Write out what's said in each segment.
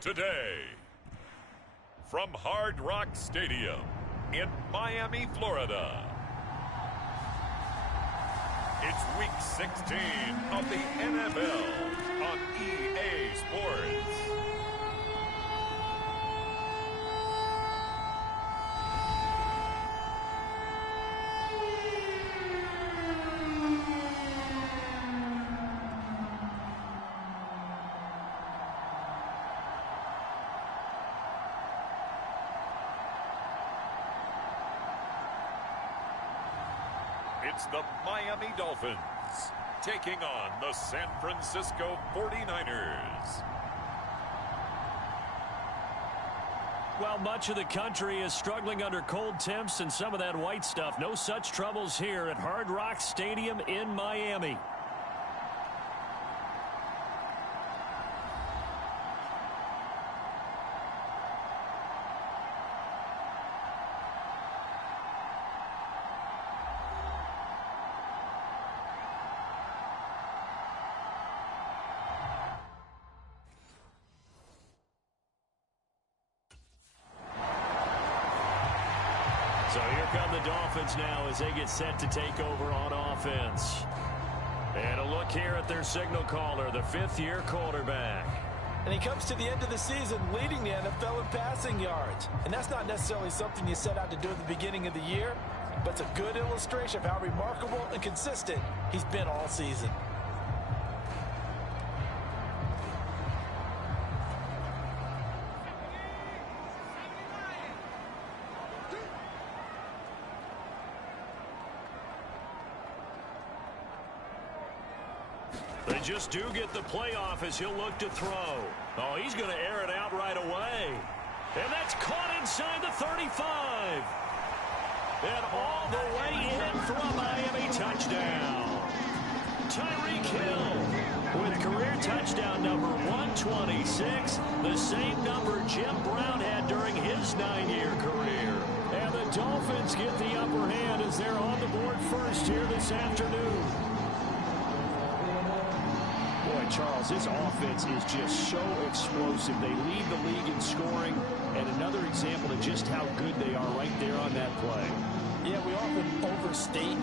Today, from Hard Rock Stadium in Miami, Florida, it's Week 16 of the NFL on EA Sports. It's the Miami Dolphins taking on the San Francisco 49ers. Well, much of the country is struggling under cold temps and some of that white stuff. No such troubles here at Hard Rock Stadium in Miami. So here come the Dolphins now as they get set to take over on offense. And a look here at their signal caller, the fifth-year quarterback. And he comes to the end of the season leading the NFL in passing yards. And that's not necessarily something you set out to do at the beginning of the year, but it's a good illustration of how remarkable and consistent he's been all season. They just do get the playoff as he'll look to throw. Oh, he's going to air it out right away. And that's caught inside the 35. And all the way in for a Miami touchdown. Tyreek Hill with career touchdown number 126, the same number Jim Brown had during his 9-year career. And the Dolphins get the upper hand as they're on the board first here this afternoon. Boy, Charles, this offense is just so explosive. They lead the league in scoring, and another example of just how good they are right there on that play. Yeah, we often overstate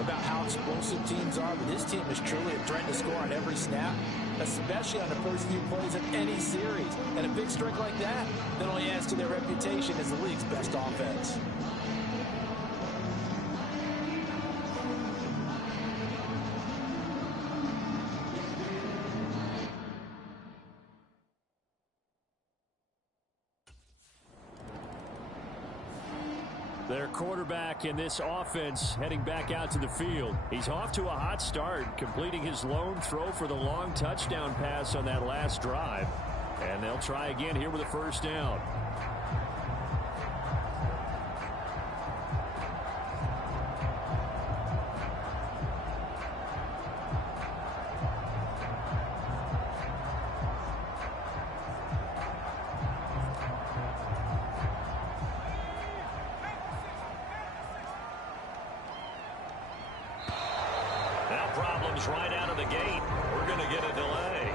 about how explosive teams are, but this team is truly a threat to score on every snap, especially on the first few plays of any series. And a big strike like that only adds to their reputation as the league's best offense. Their quarterback in this offense heading back out to the field. He's off to a hot start, completing his lone throw for the long touchdown pass on that last drive. And they'll try again here with a first down. Problems right out of the gate. We're going to get a delay.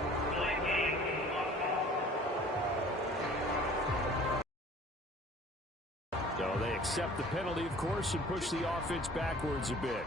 So they accept the penalty, of course, and push the offense backwards a bit.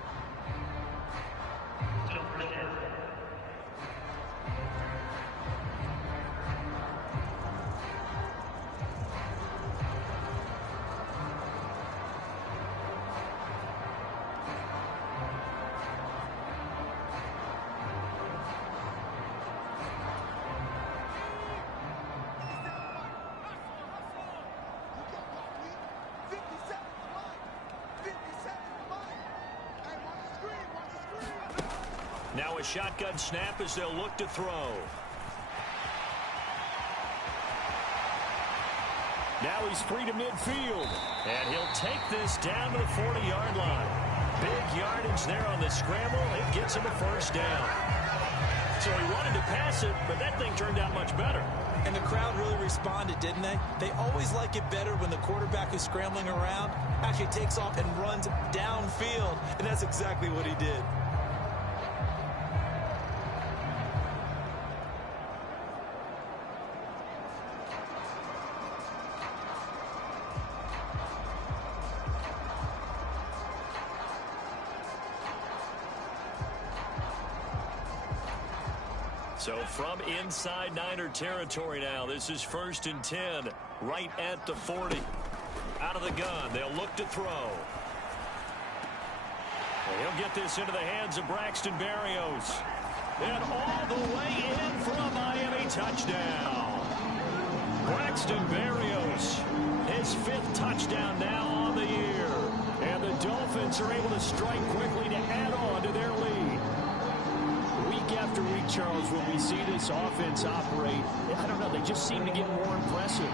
Now a shotgun snap as they'll look to throw. Now he's free to midfield. And he'll take this down to the 40-yard line. Big yardage there on the scramble. It gets him a first down. So he wanted to pass it, but that thing turned out much better. And the crowd really responded, didn't they? They always like it better when the quarterback is scrambling around, actually takes off and runs downfield. And that's exactly what he did. So from inside Niner territory now, this is 1st and 10, right at the 40. Out of the gun, they'll look to throw. And he'll get this into the hands of Braxton Berrios. And all the way in for a Miami touchdown. Braxton Berrios, his 5th touchdown now on the year. And the Dolphins are able to strike quickly to add on to their lead. Week after week, Charles, when we see this offense operate, I don't know, they just seem to get more impressive.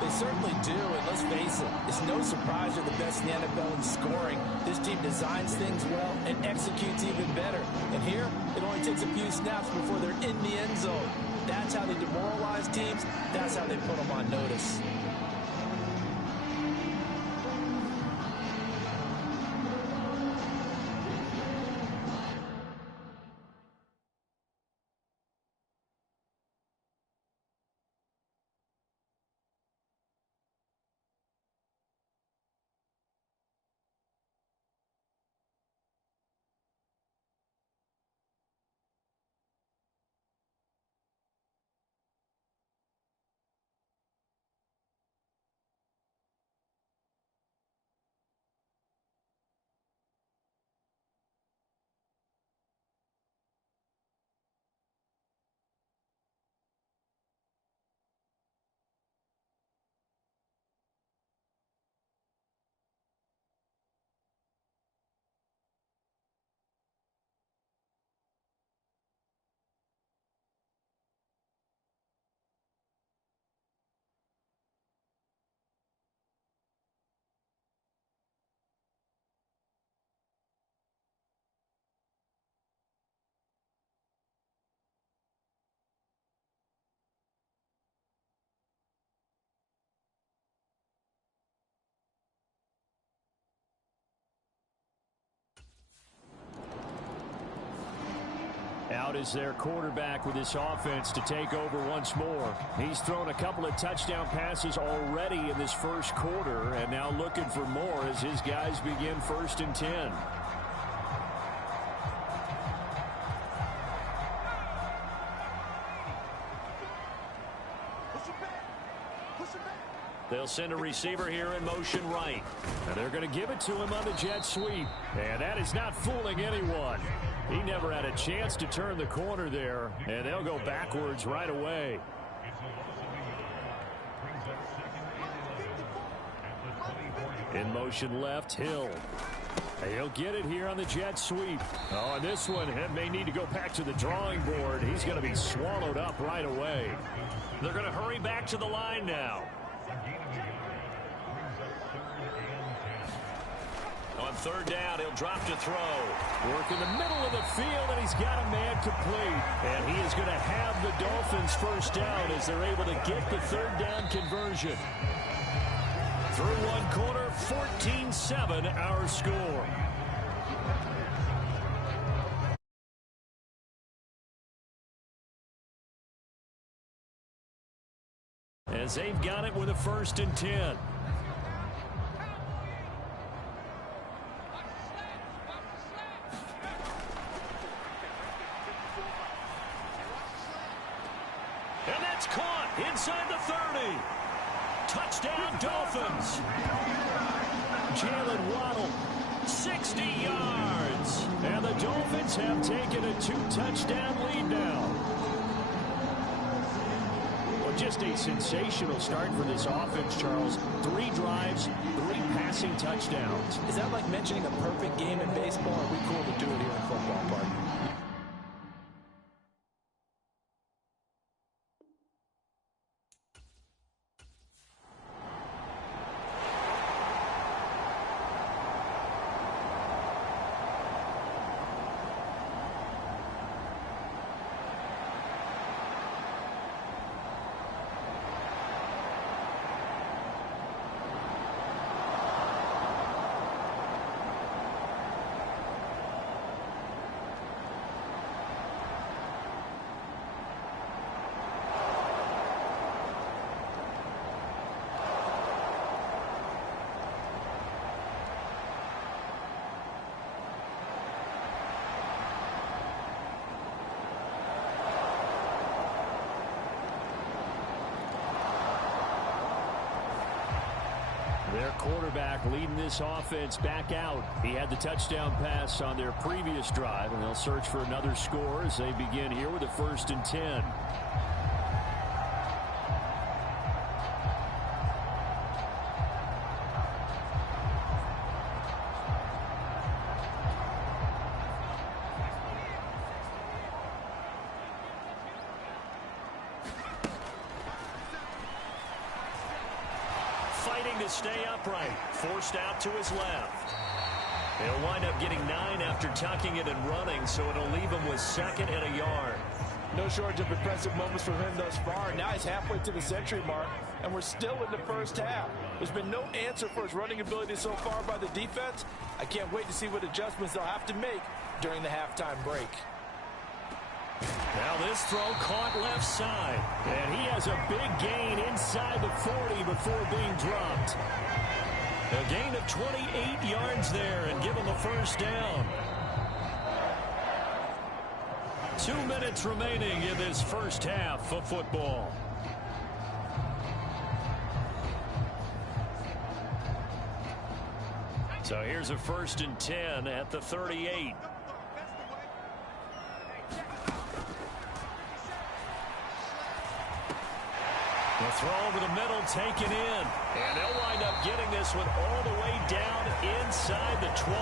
They certainly do, and let's face it, it's no surprise they're the best in the NFL in scoring. This team designs things well and executes even better. And here, it only takes a few snaps before they're in the end zone. That's how they demoralize teams. That's how they put them on notice. Out is their quarterback with this offense to take over once more. He's thrown a couple of touchdown passes already in this first quarter, and now looking for more as his guys begin 1st and 10. They'll send a receiver here in motion right. And they're going to give it to him on the jet sweep. And that is not fooling anyone. He never had a chance to turn the corner there. And they'll go backwards right away. In motion left, Hill. He'll get it here on the jet sweep. Oh, and this one may need to go back to the drawing board. He's going to be swallowed up right away. They're going to hurry back to the line now. On 3rd down, he'll drop to throw. Work in the middle of the field, and he's got a man complete. And he is going to have the Dolphins 1st down as they're able to get the 3rd down conversion. Through one quarter, 14-7 our score. As they've got it with a 1st and 10. And that's caught inside the 30. Touchdown, Dolphins. Jalen Waddle, 60 yards. And the Dolphins have taken a 2-touchdown lead now. Well, just a sensational start for this offense, Charles. 3 drives, 3 passing touchdowns. Is that like mentioning a perfect game in baseball? Or are we cool to do it here in football, partner? Their quarterback leading this offense back out. He had the touchdown pass on their previous drive, and they'll search for another score as they begin here with a 1st and 10. Fighting to stay upright. Forced out to his left. He'll wind up getting 9 after tucking it and running, so it'll leave him with 2nd and a yard. No shortage of impressive moments from him thus far. Now he's halfway to the century mark, and we're still in the first half. There's been no answer for his running ability so far by the defense. I can't wait to see what adjustments they'll have to make during the halftime break. Now this throw caught left side. And he has a big gain inside the 40 before being dropped. A gain of 28 yards there and give him a 1st down. 2 minutes remaining in this first half of football. So here's a 1st and 10 at the 38. The throw over the middle taken in. And they'll wind up getting this one all the way down inside the 20.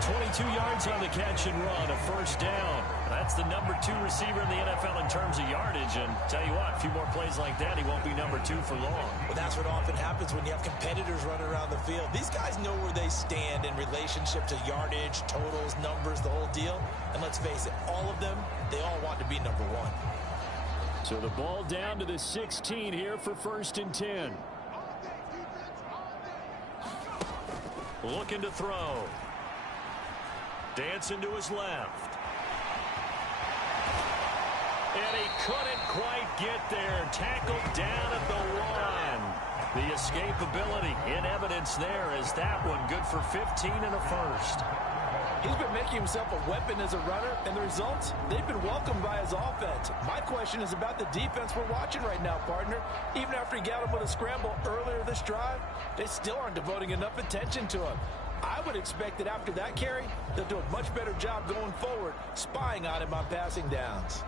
22 yards on the catch and run, a 1st down. That's the number 2 receiver in the NFL in terms of yardage. And tell you what, a few more plays like that, he won't be number 2 for long. Well, that's what often happens when you have competitors running around the field. These guys know where they stand in relationship to yardage, totals, numbers, the whole deal. And let's face it, all of them, they all want to be number 1. So the ball down to the 16 here for 1st and 10. Looking to throw. Dancing to his left. And he couldn't quite get there. Tackled down at the 1. The escapability in evidence there as that one good for 15 and a 1st. He's been making himself a weapon as a runner, and the results, they've been welcomed by his offense. My question is about the defense we're watching right now, partner. Even after he got him with a scramble earlier this drive, they still aren't devoting enough attention to him. I would expect that after that carry, they'll do a much better job going forward, spying on him on passing downs.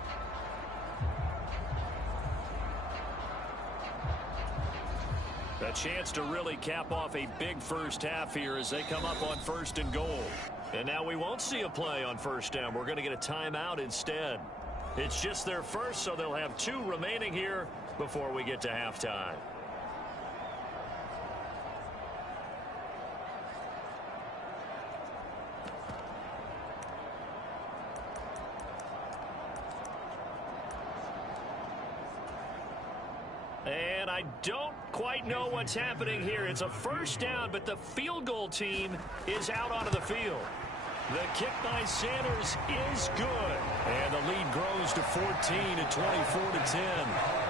A chance to really cap off a big first half here as they come up on 1st and goal. And now we won't see a play on 1st down. We're going to get a timeout instead. It's just their first, so they'll have 2 remaining here before we get to halftime. And I don't quite know what's happening here. It's a 1st down, but the field goal team is out onto the field. The kick by Sanders is good. And the lead grows to 14 at 24-10.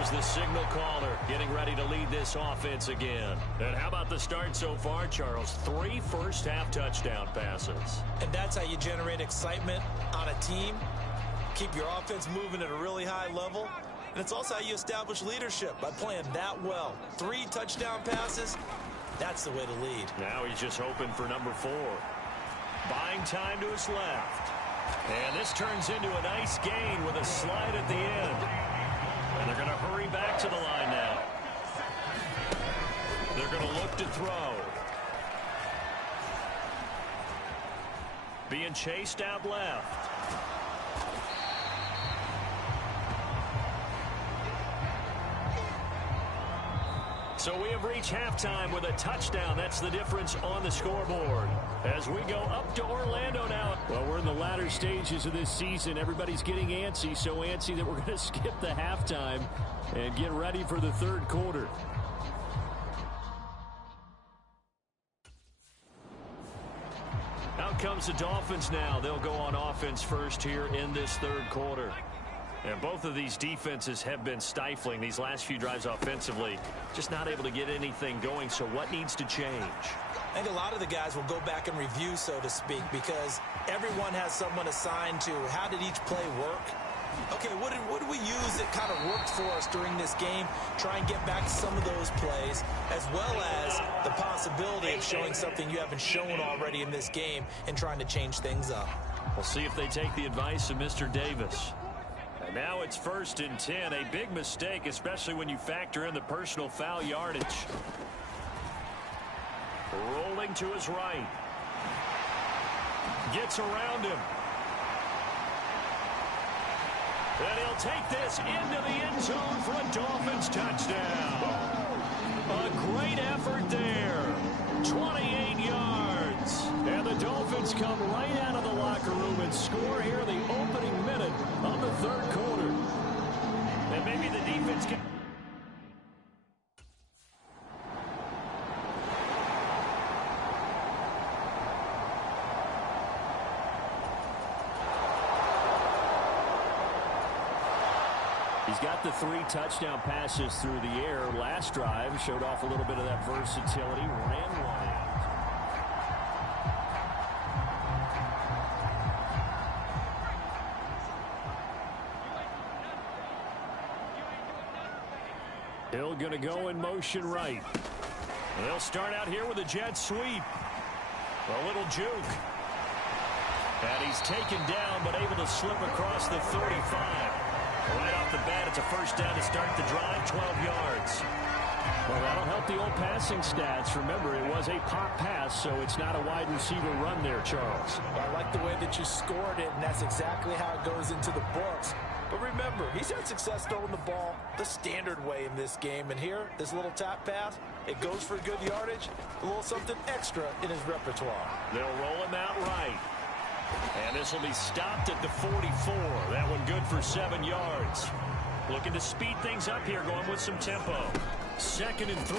here's the signal caller getting ready to lead this offense again. And how about the start so far, Charles? 3 first-half touchdown passes. And that's how you generate excitement on a team. Keep your offense moving at a really high level. And it's also how you establish leadership, by playing that well. 3 touchdown passes, that's the way to lead. Now he's just hoping for number 4. Buying time to his left. And this turns into a nice gain with a slide at the end. And they're going to hurry back to the line now. They're going to look to throw. Being chased out left. So we have reached halftime with a touchdown. That's the difference on the scoreboard. As we go up to Orlando now. Well, we're in the latter stages of this season. Everybody's getting antsy, so antsy that we're going to skip the halftime and get ready for the third quarter. Out comes the Dolphins now. They'll go on offense first here in this third quarter. And both of these defenses have been stifling these last few drives offensively. Just not able to get anything going. So what needs to change? I think a lot of the guys will go back and review, so to speak, because everyone has someone assigned to how did each play work. Okay, what did we use that kind of worked for us during this game? Try and get back some of those plays, as well as the possibility of showing something you haven't shown already in this game and trying to change things up. We'll see if they take the advice of Mr. Davis. And now it's 1st and 10. A big mistake, especially when you factor in the personal foul yardage. Rolling to his right. Gets around him. And he'll take this into the end zone for a Dolphins touchdown. A great effort there. 28 yards. And the Dolphins come right out of the locker room and score here the opening minute of the third quarter. And maybe the defense can... He's got the 3 touchdown passes through the air. Last drive showed off a little bit of that versatility. Ran one out. Hill going to go in motion right. They'll start out here with a jet sweep. A little juke. And he's taken down but able to slip across the 35. Right off the bat, it's a first down to start the drive, 12 yards. Well, that'll help the old passing stats. Remember, it was a pop pass, so it's not a wide receiver run there, Charles. I like the way that you scored it, and that's exactly how it goes into the books. But remember, he's had success throwing the ball the standard way in this game. And here, this little tap pass, it goes for good yardage, a little something extra in his repertoire. They'll roll him out right. And this will be stopped at the 44. That one good for 7 yards. Looking to speed things up here, going with some tempo. 2nd and 3.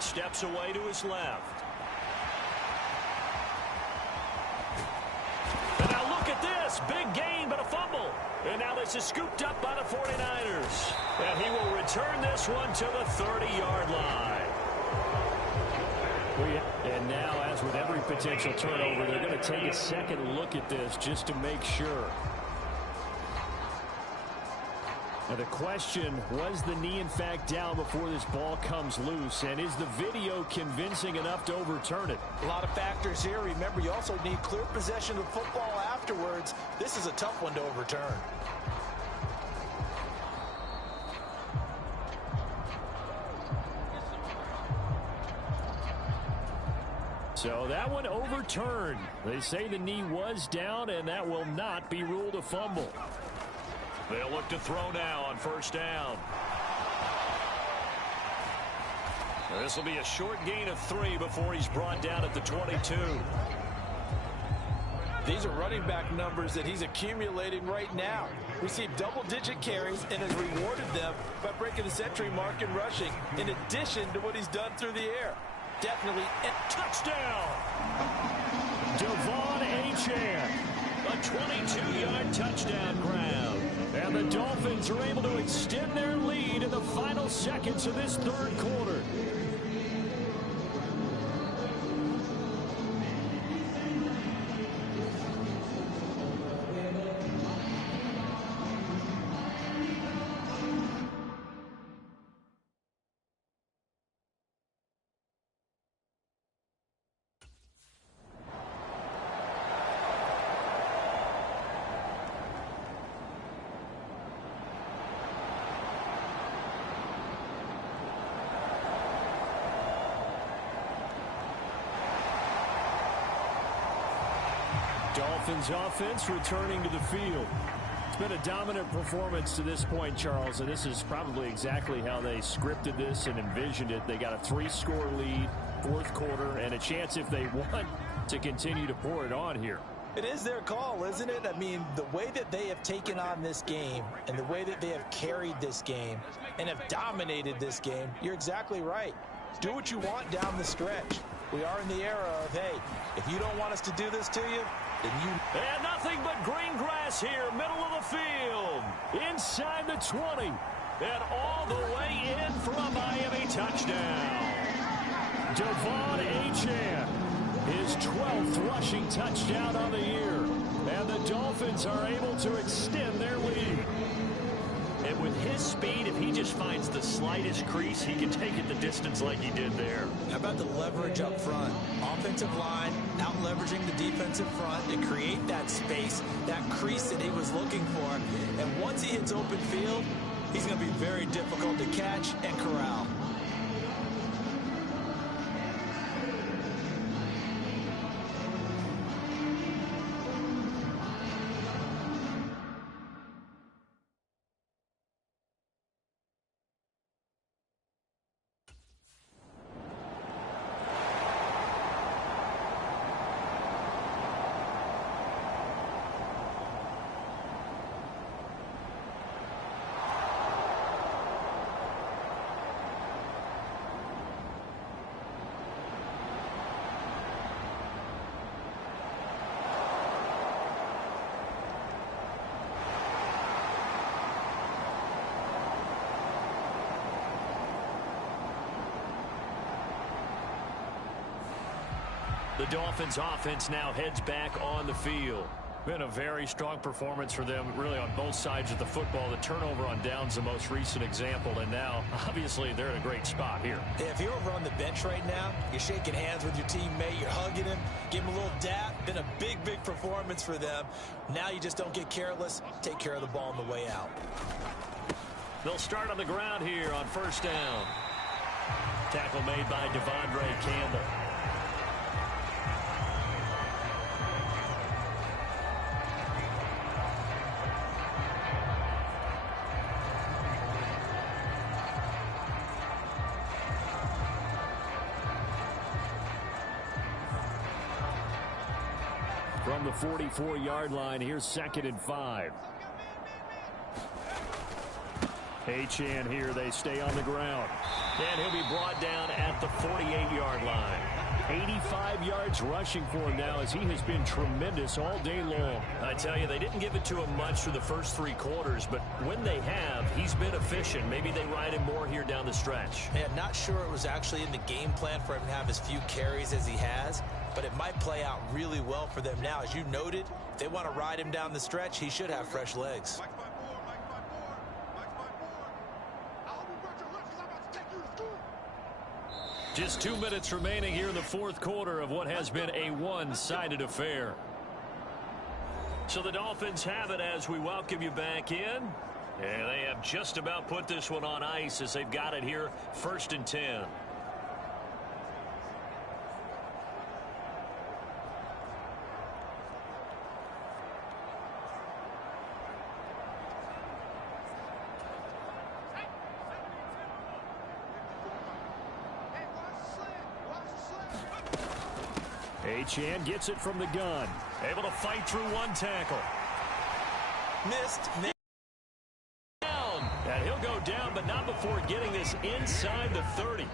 Steps away to his left. And now look at this. Big gain, but a fumble. And now this is scooped up by the 49ers. And he will return this one to the 30-yard line. And now, as with every potential turnover, they're going to take a second look at this just to make sure. Now the question, was the knee in fact down before this ball comes loose? And is the video convincing enough to overturn it? A lot of factors here. Remember, you also need clear possession of the football afterwards. This is a tough one to overturn. So that one overturned. They say the knee was down, and that will not be ruled a fumble. They'll look to throw now on first down. This will be a short gain of 3 before he's brought down at the 22. These are running back numbers that he's accumulating right now. Received double-digit carries and has rewarded them by breaking the century mark in rushing, in addition to what he's done through the air. Definitely a touchdown. Devon Achane, a 22-yard touchdown grab. And And the Dolphins are able to extend their lead in the final seconds of this third quarter. Dolphins offense returning to the field. It's been a dominant performance to this point, Charles, and this is probably exactly how they scripted this and envisioned it. They got a 3-score lead, fourth quarter, and a chance, if they want, to continue to pour it on here. It is their call, isn't it? I mean, the way that they have taken on this game and the way that they have carried this game and have dominated this game, you're exactly right. Do what you want down the stretch. We are in the era of, hey, if you don't want us to do this to you, then you... And nothing but green grass here, middle of the field, inside the 20, and all the way in for a Miami touchdown. Devon Achane, his 12th rushing touchdown on the year, and the Dolphins are able to extend their lead. And with his speed, if he just finds the slightest crease, he can take it the distance like he did there. How about the leverage up front? Offensive line, out leveraging the defensive front to create that space, that crease that he was looking for. And once he hits open field, he's going to be very difficult to catch and corral. The Dolphins offense now heads back on the field. Been a very strong performance for them, really, on both sides of the football. The turnover on downs the most recent example, and now, obviously, they're in a great spot here. If you're over on the bench right now, you're shaking hands with your teammate, you're hugging him, give him a little dap. Been a big, big performance for them. Now you just don't get careless. Take care of the ball on the way out. They'll start on the ground here on first down. Tackle made by Devondre Campbell. From the 44-yard line, here's 2nd and 5. Achane here, they stay on the ground. And he'll be brought down at the 48-yard line. 85 yards rushing for him now, as he has been tremendous all day long. I tell you, they didn't give it to him much for the first 3 quarters, but when they have, he's been efficient. Maybe they ride him more here down the stretch. Yeah, not sure it was actually in the game plan for him to have as few carries as he has, but it might play out really well for them now. As you noted, if they want to ride him down the stretch, he should have fresh legs. Just 2 minutes remaining here in the fourth quarter of what has been a one-sided affair. So the Dolphins have it as we welcome you back in. And they have just about put this one on ice as they've got it here, 1st and 10. Achane gets it from the gun. Able to fight through one tackle. Missed. Down. And he'll go down, but not before getting this inside the 30.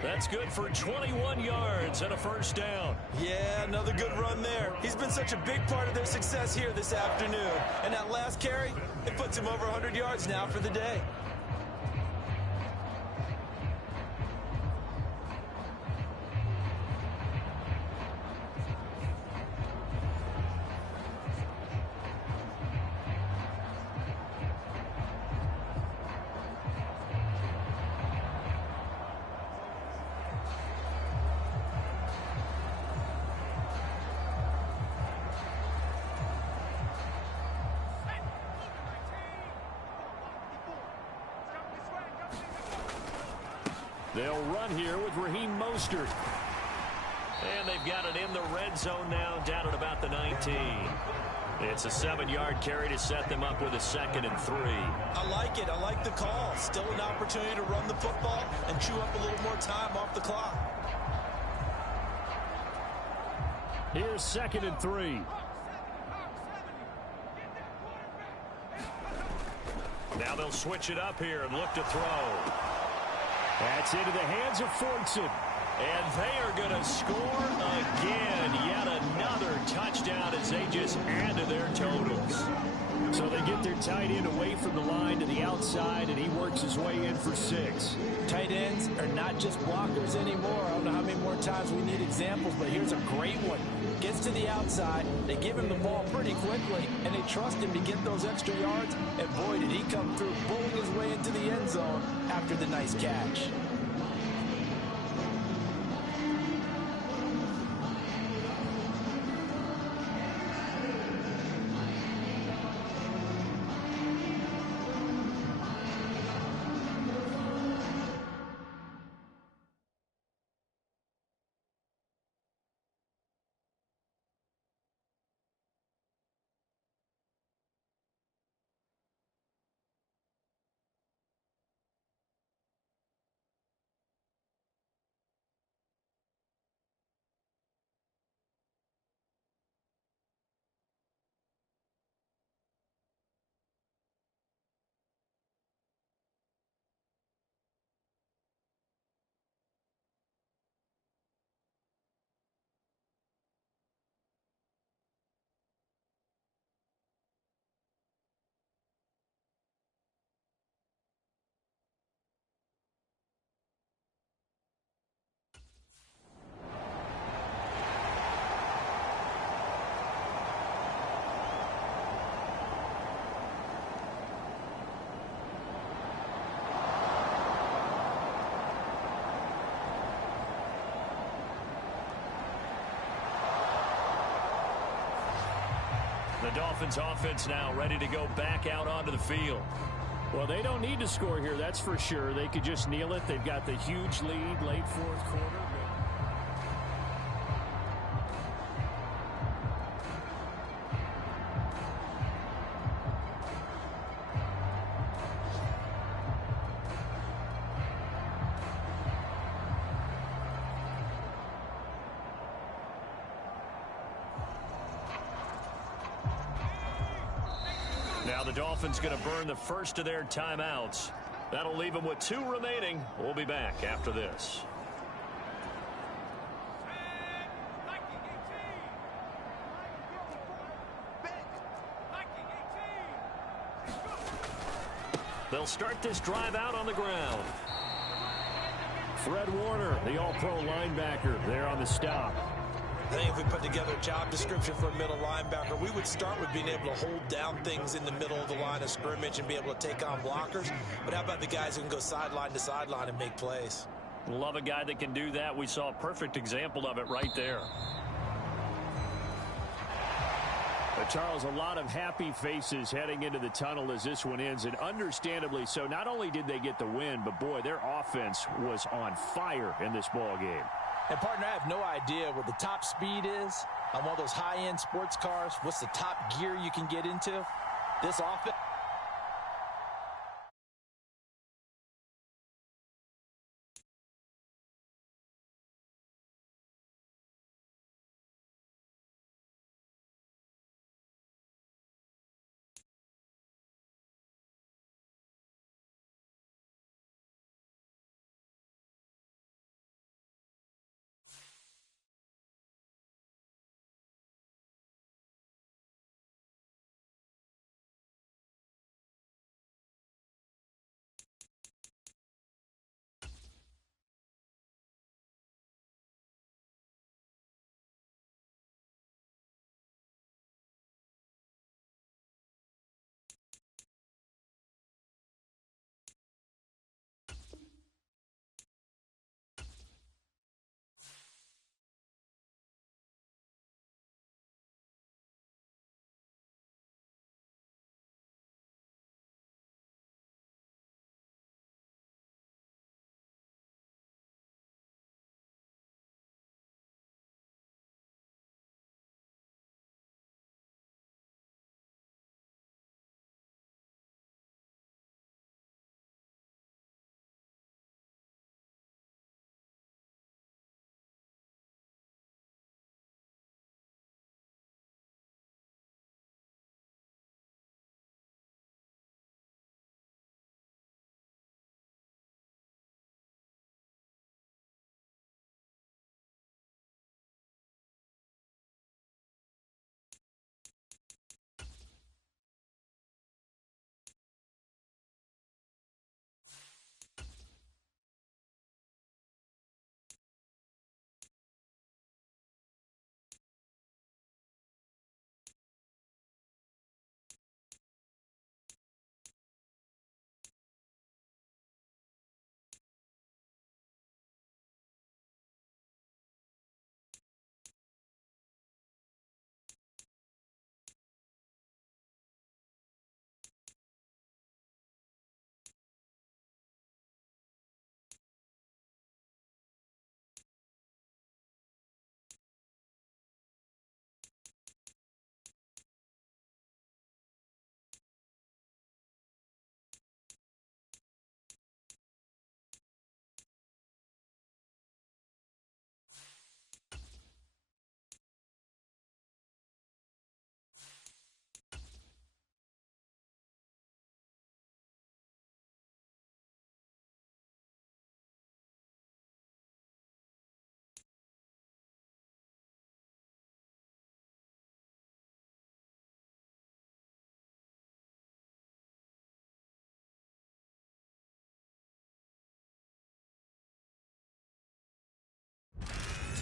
That's good for 21 yards and a first down. Yeah, another good run there. He's been such a big part of their success here this afternoon. And that last carry, it puts him over 100 yards now for the day. They'll run here with Raheem Mostert. And they've got it in the red zone now, down at about the 19. It's a 7-yard carry to set them up with a 2nd and 3. I like it. I like the call. Still an opportunity to run the football and chew up a little more time off the clock. Here's 2nd and 3. Now they'll switch it up here and look to throw. That's into the hands of Fortson. And they are going to score again. Yet another touchdown as they just add to their totals. So they get their tight end away from the line to the outside, and he works his way in for 6. Tight ends are not just blockers anymore. I don't know how many more times we need examples, but here's a great one. Gets to the outside, they give him the ball pretty quickly, and they trust him to get those extra yards, and boy, did he come through, bulling his way into the end zone after the nice catch. The Dolphins offense now ready to go back out onto the field. Well, they don't need to score here, that's for sure. They could just kneel it. They've got the huge lead late fourth quarter. Now the Dolphins going to burn the first of their timeouts. That'll leave them with 2 remaining. We'll be back after this. They'll start this drive out on the ground. Fred Warner, the all-pro linebacker, there on the stop. I think if we put together a job description for a middle linebacker, we would start with being able to hold down things in the middle of the line of scrimmage and be able to take on blockers. But how about the guys who can go sideline to sideline and make plays? Love a guy that can do that. We saw a perfect example of it right there. But Charles, a lot of happy faces heading into the tunnel as this one ends, and understandably so. Not only did they get the win, but boy, their offense was on fire in this ball game. And, partner, I have no idea what the top speed is on one of those high-end sports cars. What's the top gear you can get into? This offense.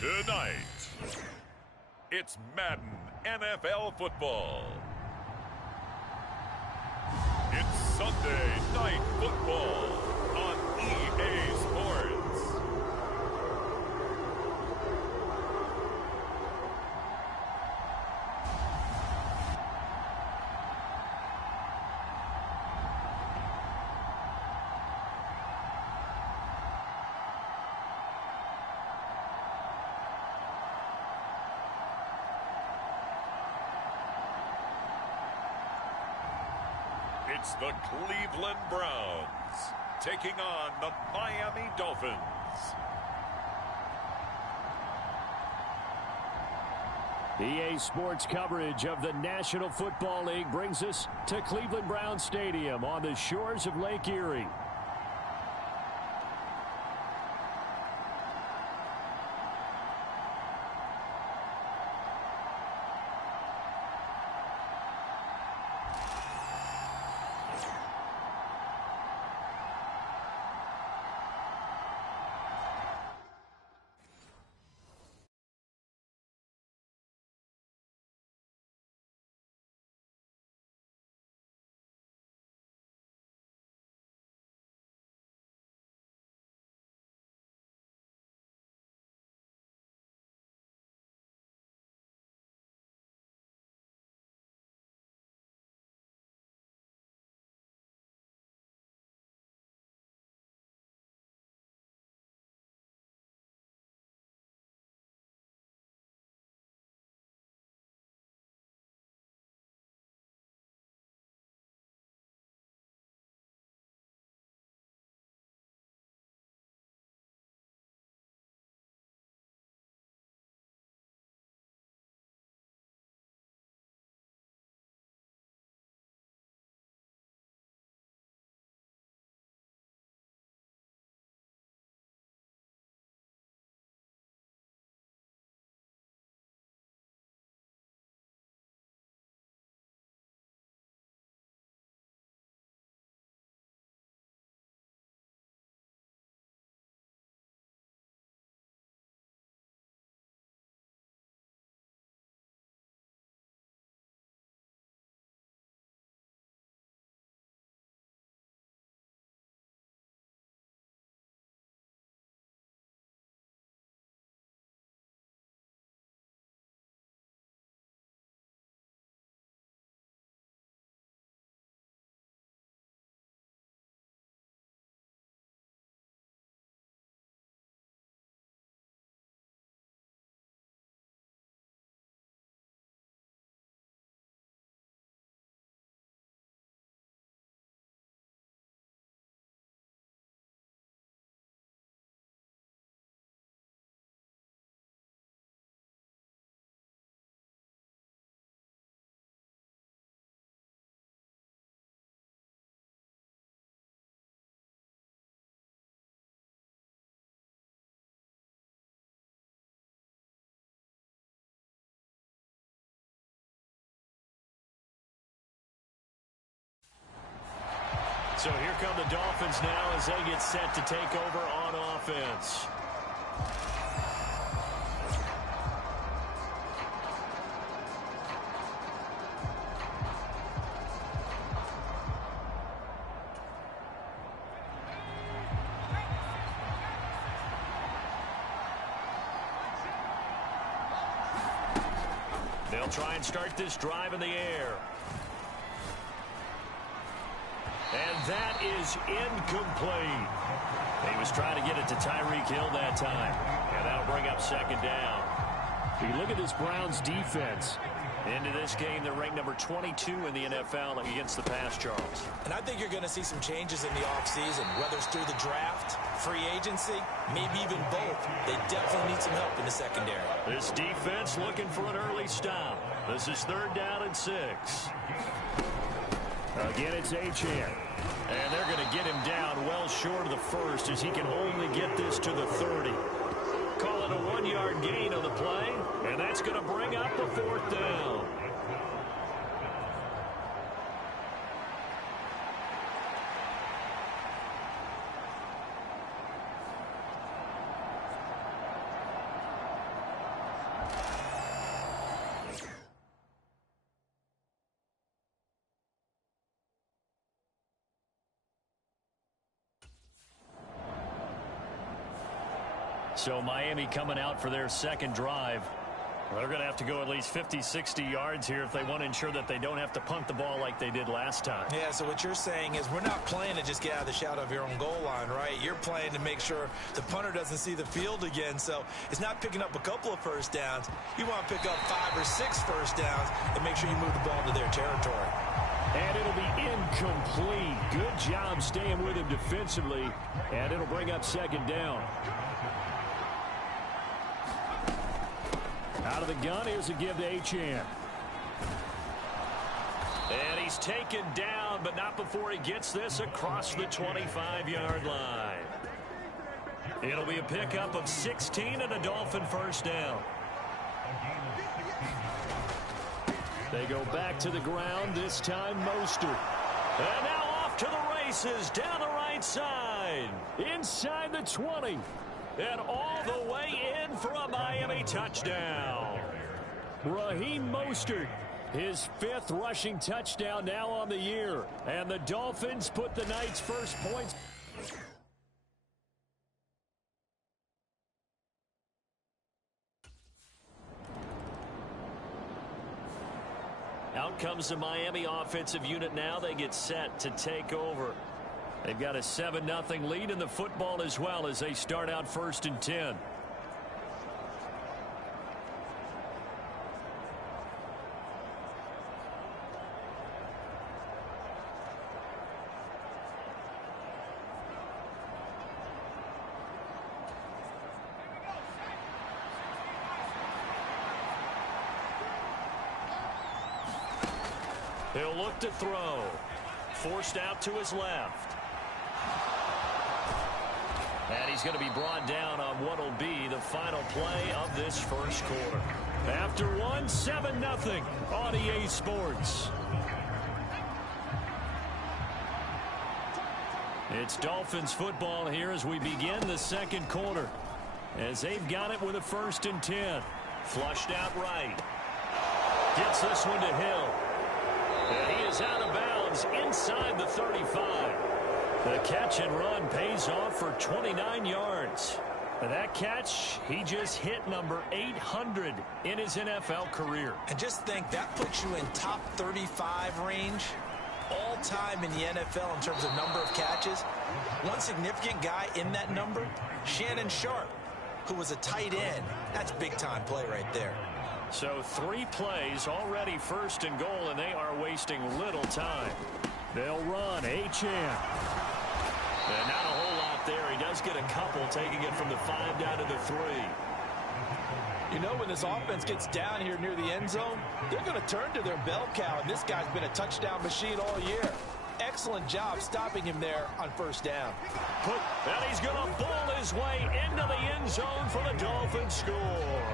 Tonight, it's Madden NFL football. It's Sunday Night Football on EA Sports. It's the Cleveland Browns taking on the Miami Dolphins. EA Sports coverage of the National Football League brings us to Cleveland Browns Stadium on the shores of Lake Erie. So here come the Dolphins now as they get set to take over on offense. They'll try and start this drive in the air. And that is incomplete. He was trying to get it to Tyreek Hill that time. And that'll bring up second down. If you look at this Browns defense, into this game, they're ranked number 22 in the NFL against the pass, Charles. And I think you're going to see some changes in the offseason, whether it's through the draft, free agency, maybe even both. They definitely need some help in the secondary. This defense looking for an early stop. This is 3rd down and 6. Again, it's Achane. And they're going to get him down well short of the first as he can only get this to the 30. Call it a 1-yard gain on the play, and that's going to bring up the 4th down. So Miami coming out for their second drive. They're going to have to go at least 50, 60 yards here if they want to ensure that they don't have to punt the ball like they did last time. Yeah, so what you're saying is we're not playing to just get out of the shadow of your own goal line, right? You're playing to make sure the punter doesn't see the field again. So it's not picking up a couple of first downs. You want to pick up 5 or 6 first downs and make sure you move the ball to their territory. And it'll be incomplete. Good job staying with him defensively. And it'll bring up second down. Out of the gun, here's a give to Achane. And he's taken down, but not before he gets this across the 25-yard line. It'll be a pickup of 16 and a Dolphin first down. They go back to the ground, this time Mostert. And now off to the races, down the right side, inside the 20. And all the way in for a Miami touchdown. Raheem Mostert, his 5th rushing touchdown now on the year. And the Dolphins put the night's first points. Out comes the Miami offensive unit now. They get set to take over. They've got a 7-0 lead in the football as well as they start out 1st and 10. He'll look to throw. Forced out to his left. And he's going to be brought down on what will be the final play of this first quarter. After 7-0 on EA Sports. It's Dolphins football here as we begin the second quarter. As they've got it with a 1st and 10. Flushed out right. Gets this one to Hill. And he is out of bounds inside the 35. The catch and run pays off for 29 yards. And that catch, he just hit number 800 in his NFL career. And just think, that puts you in top 35 range all time in the NFL in terms of number of catches. One significant guy in that number, Shannon Sharp, who was a tight end. That's big-time play right there. So 3 plays already 1st and goal, and they are wasting little time. They'll run. Achane. And not a whole lot there. He does get a couple, taking it from the 5 down to the 3. You know, when this offense gets down here near the end zone, they're going to turn to their bell cow, and this guy's been a touchdown machine all year. Excellent job stopping him there on 1st down. And he's going to ball his way into the end zone for the Dolphins score.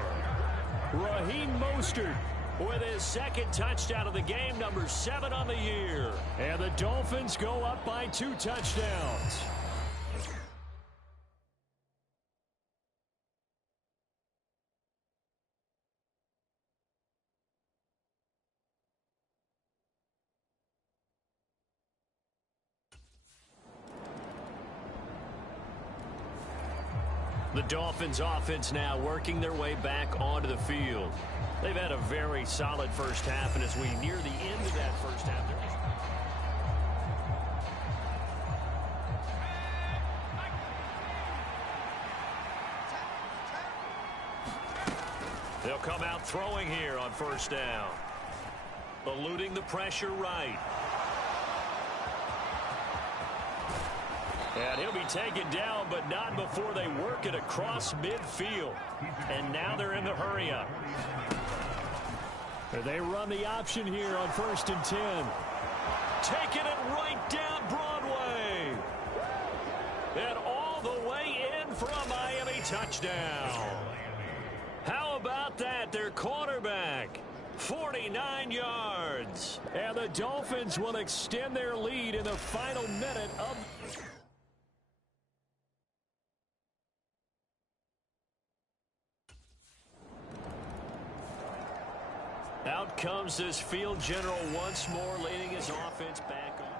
Raheem Mostert with his 2nd touchdown of the game, number 7 on the year. And the Dolphins go up by 2 touchdowns. The Dolphins offense now working their way back onto the field. They've had a very solid first half, and as we near the end of that first half, they'll come out throwing here on 1st down. Eluding the pressure right. And he'll be taken down, but not before they work it across midfield. And now they're in the hurry-up. They run the option here on 1st and 10. Taking it right down Broadway. And all the way in for a Miami touchdown. How about that? Their quarterback, 49 yards. And the Dolphins will extend their lead in the final minute of... Out comes this field general once more, leading his offense back on.